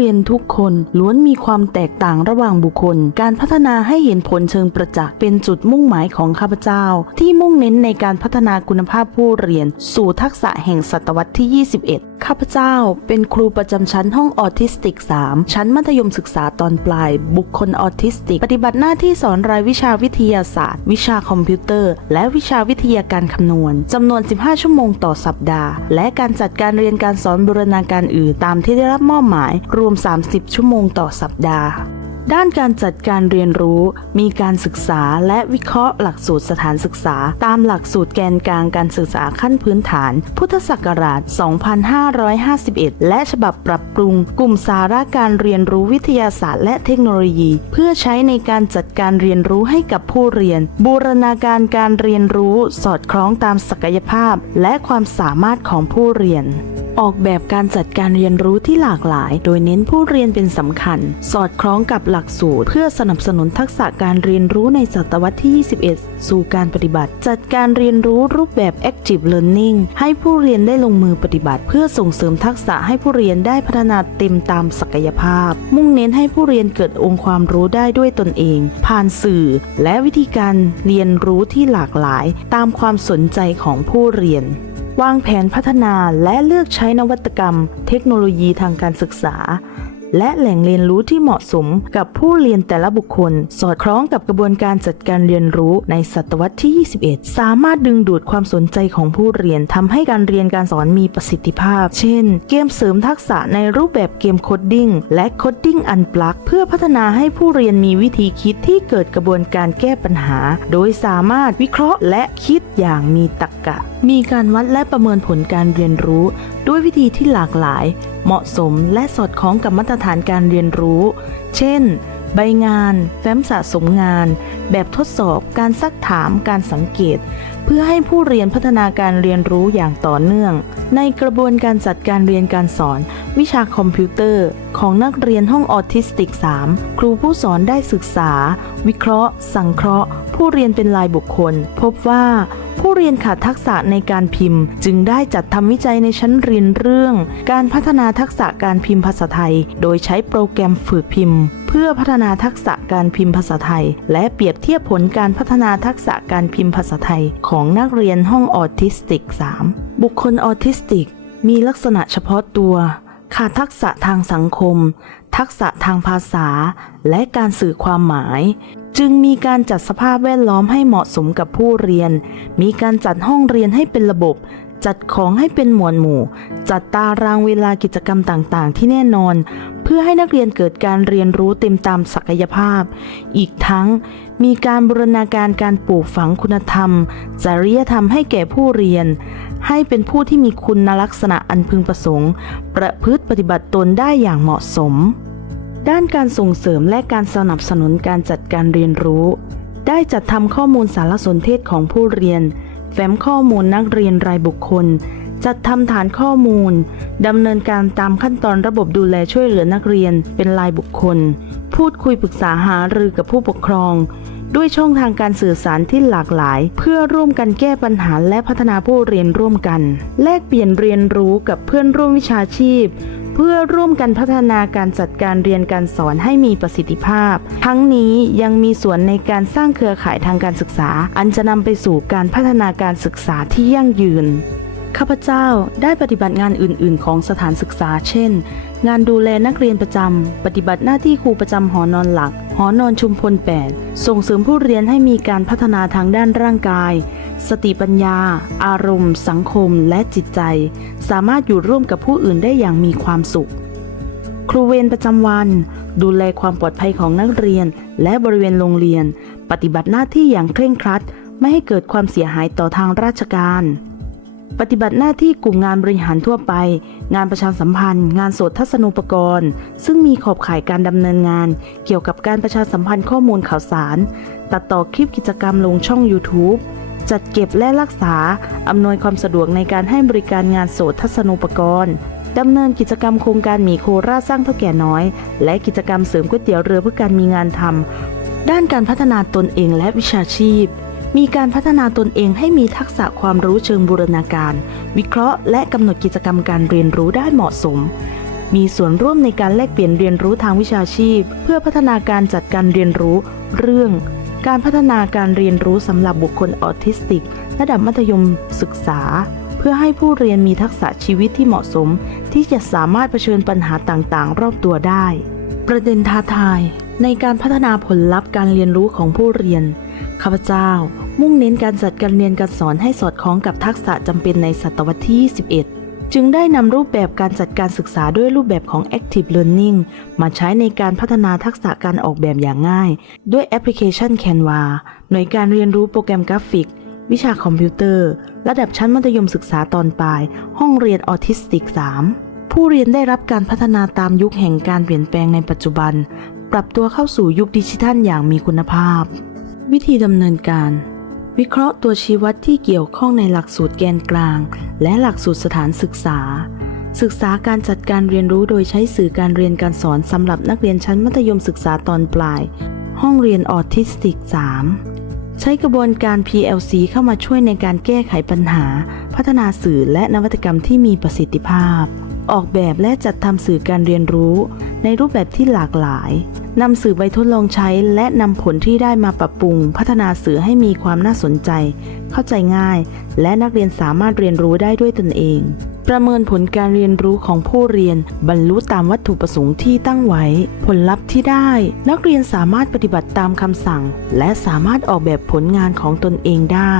เรียนทุกคนล้วนมีความแตกต่างระหว่างบุคคล การพัฒนาให้เห็นผลเชิงประจักษ์เป็นจุดมุ่งหมายของข้าพเจ้า ที่มุ่งเน้นในการพัฒนาคุณภาพผู้เรียน สู่ทักษะแห่งศตวรรษที่ 21 ข้าพเจ้า เป็นครูประจำชั้นห้องออทิสติก 3 ชั้นมัธยมศึกษาตอนปลาย บุคคลออทิสติก ปฏิบัติหน้าที่สอนรายวิชาวิทยาศาสตร์ วิชาคอมพิวเตอร์ และวิชาวิทยาการคำนวณจำนวน 15 ชั่วโมงต่อสัปดาห์ และการจัดการเรียนการสอนบูรณาการอื่นตามที่ได้รับมอบหมายรววม 30 ชั่วโมงต่อสัปดาห์ ด้านการจัดการเรียนรู้ มีการศึกษาและวิเคราะห์หลักสูตรสถานศึกษา ตามหลักสูตรแกนกลางการศึกษาขั้นพื้นฐาน พุทธศักราช 2551 และฉบับปรับปรุง กลุ่มสาระการเรียนรู้วิทยาศาสตร์และเทคโนโลยี เพื่อใช้ในการจัดการเรียนรู้ให้กับผู้เรียน บูรณาการการเรียนรู้สอดคล้องตามศักยภาพ และความสามารถของผู้เรียน ออกแบบการจัดการเรียนรู้ที่หลากหลาย โดยเน้นผู้เรียนเป็นสำคัญ สอดคล้องกับหลักสูตร เพื่อสนับสนุนทักษะการเรียนรู้ในศตวรรษที่ 21 สู่การปฏิบัติ จัดการเรียนรู้รูปแบบ active learning ให้ผู้เรียนได้ลงมือปฏิบัติ เพื่อส่งเสริมทักษะให้ผู้เรียนได้พัฒนาเต็มตามศักยภาพ มุ่งเน้นให้ผู้เรียนเกิดองค์ความรู้ได้ด้วยตนเอง ผ่านสื่อ และวิธีการเรียนรู้ที่หลากหลาย ตามความสนใจของผู้เรียน วางแผนพัฒนาและเลือกใช้นวัตกรรม เทคโนโลยีทางการศึกษา และแหล่งเรียนรู้ที่เหมาะสมกับผู้เรียนแต่ละบุคคล สอดคล้องกับกระบวนการจัดการเรียนรู้ในศตวรรษที่ 21 สามารถดึงดูดความสนใจของผู้เรียนทำให้การเรียนการสอนมีประสิทธิภาพ เช่น เกมเสริมทักษะในรูปแบบเกมโคดดิ้งและโคดดิ้งอันปลัก เพื่อพัฒนาให้ผู้เรียนมีวิธีคิดที่เกิดกระบวนการแก้ปัญหา โดยสามารถวิเคราะห์และคิดอย่างมีตรรกะ มีการวัดและประเมินผลการเรียนรู้ ด้วยวิธีที่หลากหลาย เหมาะสมและสอดคล้องกับมาตรฐานการเรียนรู้ เช่น ใบงาน แฟ้มสะสมงาน แบบทดสอบ การซักถาม การสังเกต เพื่อให้ผู้เรียนพัฒนาการเรียนรู้อย่างต่อเนื่อง ในกระบวนการจัดการเรียนการสอน วิชาคอมพิวเตอร์ ของนักเรียนห้องออทิสติก 3 ครูผู้สอนได้ศึกษา วิเคราะห์ สังเคราะห์ ผู้เรียนเป็นรายบุคคล พบว่า ผู้เรียนขาดทักษะในการพิมพ์ จึงได้จัดทำวิจัยในชั้นเรียนเรื่อง การพัฒนาทักษะการพิมพ์ภาษาไทย โดยใช้โปรแกรมฝึกพิมพ์ เพื่อพัฒนาทักษะการพิมพ์ภาษาไทย และเปรียบเทียบผลการพัฒนาทักษะการพิมพ์ภาษาไทย ของนักเรียนห้องออทิสติก 3 บุคคลออทิสติก มีลักษณะเฉพาะตัว ขาดทักษะทางสังคม ทักษะทางภาษา และการสื่อความหมาย จึงมีการจัดสภาพแวดล้อมให้เหมาะสมกับผู้เรียน มีการจัดห้องเรียนให้เป็นระบบ จัดของให้เป็นหมวดหมู่ จัดตารางเวลากิจกรรมต่างๆ ที่แน่นอน เพื่อให้นักเรียนเกิดการเรียนรู้เต็มตามศักยภาพ อีกทั้งมีการบูรณาการการปลูกฝังคุณธรรม จริยธรรมให้แก่ผู้เรียน ให้เป็นผู้ที่มีคุณลักษณะอันพึงประสงค์ ประพฤติปฏิบัติตนได้อย่างเหมาะสม ด้านการส่งเสริมและการสนับสนุนการจัดการเรียนรู้ ได้จัดทำข้อมูลสารสนเทศของผู้เรียน แฟ้มข้อมูลนักเรียนรายบุคคล จัดทำฐานข้อมูลดำเนินการตามขั้นตอนระบบดูแลช่วยเหลือนักเรียนเป็นรายบุคคล พูดคุยปรึกษาหารือกับผู้ปกครอง ด้วยช่องทางการสื่อสารที่หลากหลาย เพื่อร่วมกันแก้ปัญหาและพัฒนาผู้เรียนร่วมกัน แลกเปลี่ยนเรียนรู้กับเพื่อนร่วมวิชาชีพ เพื่อร่วมกันพัฒนาการจัดการเรียนการสอนให้มีประสิทธิภาพ ทั้งนี้ยังมีส่วนในการสร้างเครือข่ายทางการศึกษา อันจะนำไปสู่การพัฒนาการศึกษาที่ยั่งยืน ข้าพเจ้าได้ปฏิบัติงานอื่น ๆ ของสถานศึกษา เช่น งานดูแลนักเรียนประจำ ปฏิบัติหน้าที่ครูประจำหอนอนหลัก หอนอนชุมพล 8 ส่งเสริมผู้เรียนให้มีการพัฒนาทางด้านร่างกาย สติปัญญา อารมณ์ สังคม และจิตใจ สามารถอยู่ร่วมกับผู้อื่นได้อย่างมีความสุข ครูเวรประจำวัน ดูแลความปลอดภัยของนักเรียน และบริเวณโรงเรียน ปฏิบัติหน้าที่อย่างเคร่งครัด ไม่ให้เกิดความเสียหายต่อทางราชการ ปฏิบัติหน้าที่กลุ่มงานบริหารทั่วไป งานประชาสัมพันธ์ งานสดทัศนูปกรณ์ ซึ่งมีขอบข่ายการดำเนินงาน เกี่ยวกับการประชาสัมพันธ์ข้อมูลข่าวสาร ตัดต่อคลิปกิจกรรมลงช่อง YouTube จัดเก็บและรักษา อำนวยความสะดวกในการให้บริการงานโสดทัศนูปกรณ์ดำเนินกิจกรรมโครงการหมีโคราชสร้างเท่าแก่น้อย และกิจกรรมเสริมก๋วยเตี๋ยวเรือเพื่อการมีงานทำด้านการพัฒนาตนเองและวิชาชีพ มีการพัฒนาตนเองให้มีทักษะความรู้เชิงบูรณาการ วิเคราะห์และกำหนดกิจกรรมการเรียนรู้ได้เหมาะสม มีส่วนร่วมในการแลกเปลี่ยนเรียนรู้ทางวิชาชีพ เพื่อพัฒนาการจัดการเรียนรู้ เรื่อง การพัฒนาการเรียนรู้สำหรับบุคคลออทิสติก ระดับมัธยมศึกษา เพื่อให้ผู้เรียนมีทักษะชีวิตที่เหมาะสม ที่จะสามารถเผชิญปัญหาต่างๆ รอบตัวได้ ประเด็นท้าทายในการพัฒนาผลลัพธ์การเรียนรู้ของผู้เรียน ข้าพเจ้า มุ่งเน้นการจัดการเรียนการสอนให้สอดคล้องกับทักษะจำเป็นในศตวรรษที่21จึงได้นำรูปแบบการจัดการศึกษาด้วยรูปแบบของ Active Learning มาใช้ในการพัฒนาทักษะการออกแบบอย่างง่าย ด้วยแอปพลิเคชัน Canva หน่วยการเรียนรู้โปรแกรมกราฟิก วิชาคอมพิวเตอร์ ระดับชั้นมัธยมศึกษาตอนปลาย ห้องเรียนออทิสติก 3 ผู้เรียนได้รับการพัฒนาตามยุคแห่งการเปลี่ยนแปลงในปัจจุบัน ปรับตัวเข้าสู่ยุคดิจิทัลอย่างมีคุณภาพ วิธีดำเนินการ วิเคราะห์ตัวชี้วัดที่เกี่ยวข้องในหลักสูตรแกนกลาง และหลักสูตรสถานศึกษา ศึกษาการจัดการเรียนรู้โดยใช้สื่อการเรียนการสอนสำหรับนักเรียนชั้นมัธยมศึกษาตอนปลาย ห้องเรียนออทิสติก 3 ใช้กระบวนการ PLC เข้ามาช่วยในการแก้ไขปัญหา พัฒนาสื่อและนวัตกรรมที่มีประสิทธิภาพ ออกแบบและจัดทำสื่อการเรียนรู้ ในรูปแบบที่หลากหลายนำสื่อไปทดลองใช้และนำผลที่ได้มาปรับปรุง พัฒนาสื่อให้มีความน่าสนใจ เข้าใจง่าย และนักเรียนสามารถเรียนรู้ได้ด้วยตนเอง ประเมินผลการเรียนรู้ของผู้เรียน บรรลุตามวัตถุประสงค์ที่ตั้งไว้ ผลลัพธ์ที่ได้ นักเรียนสามารถปฏิบัติตามคำสั่ง และสามารถออกแบบผลงานของตนเองได้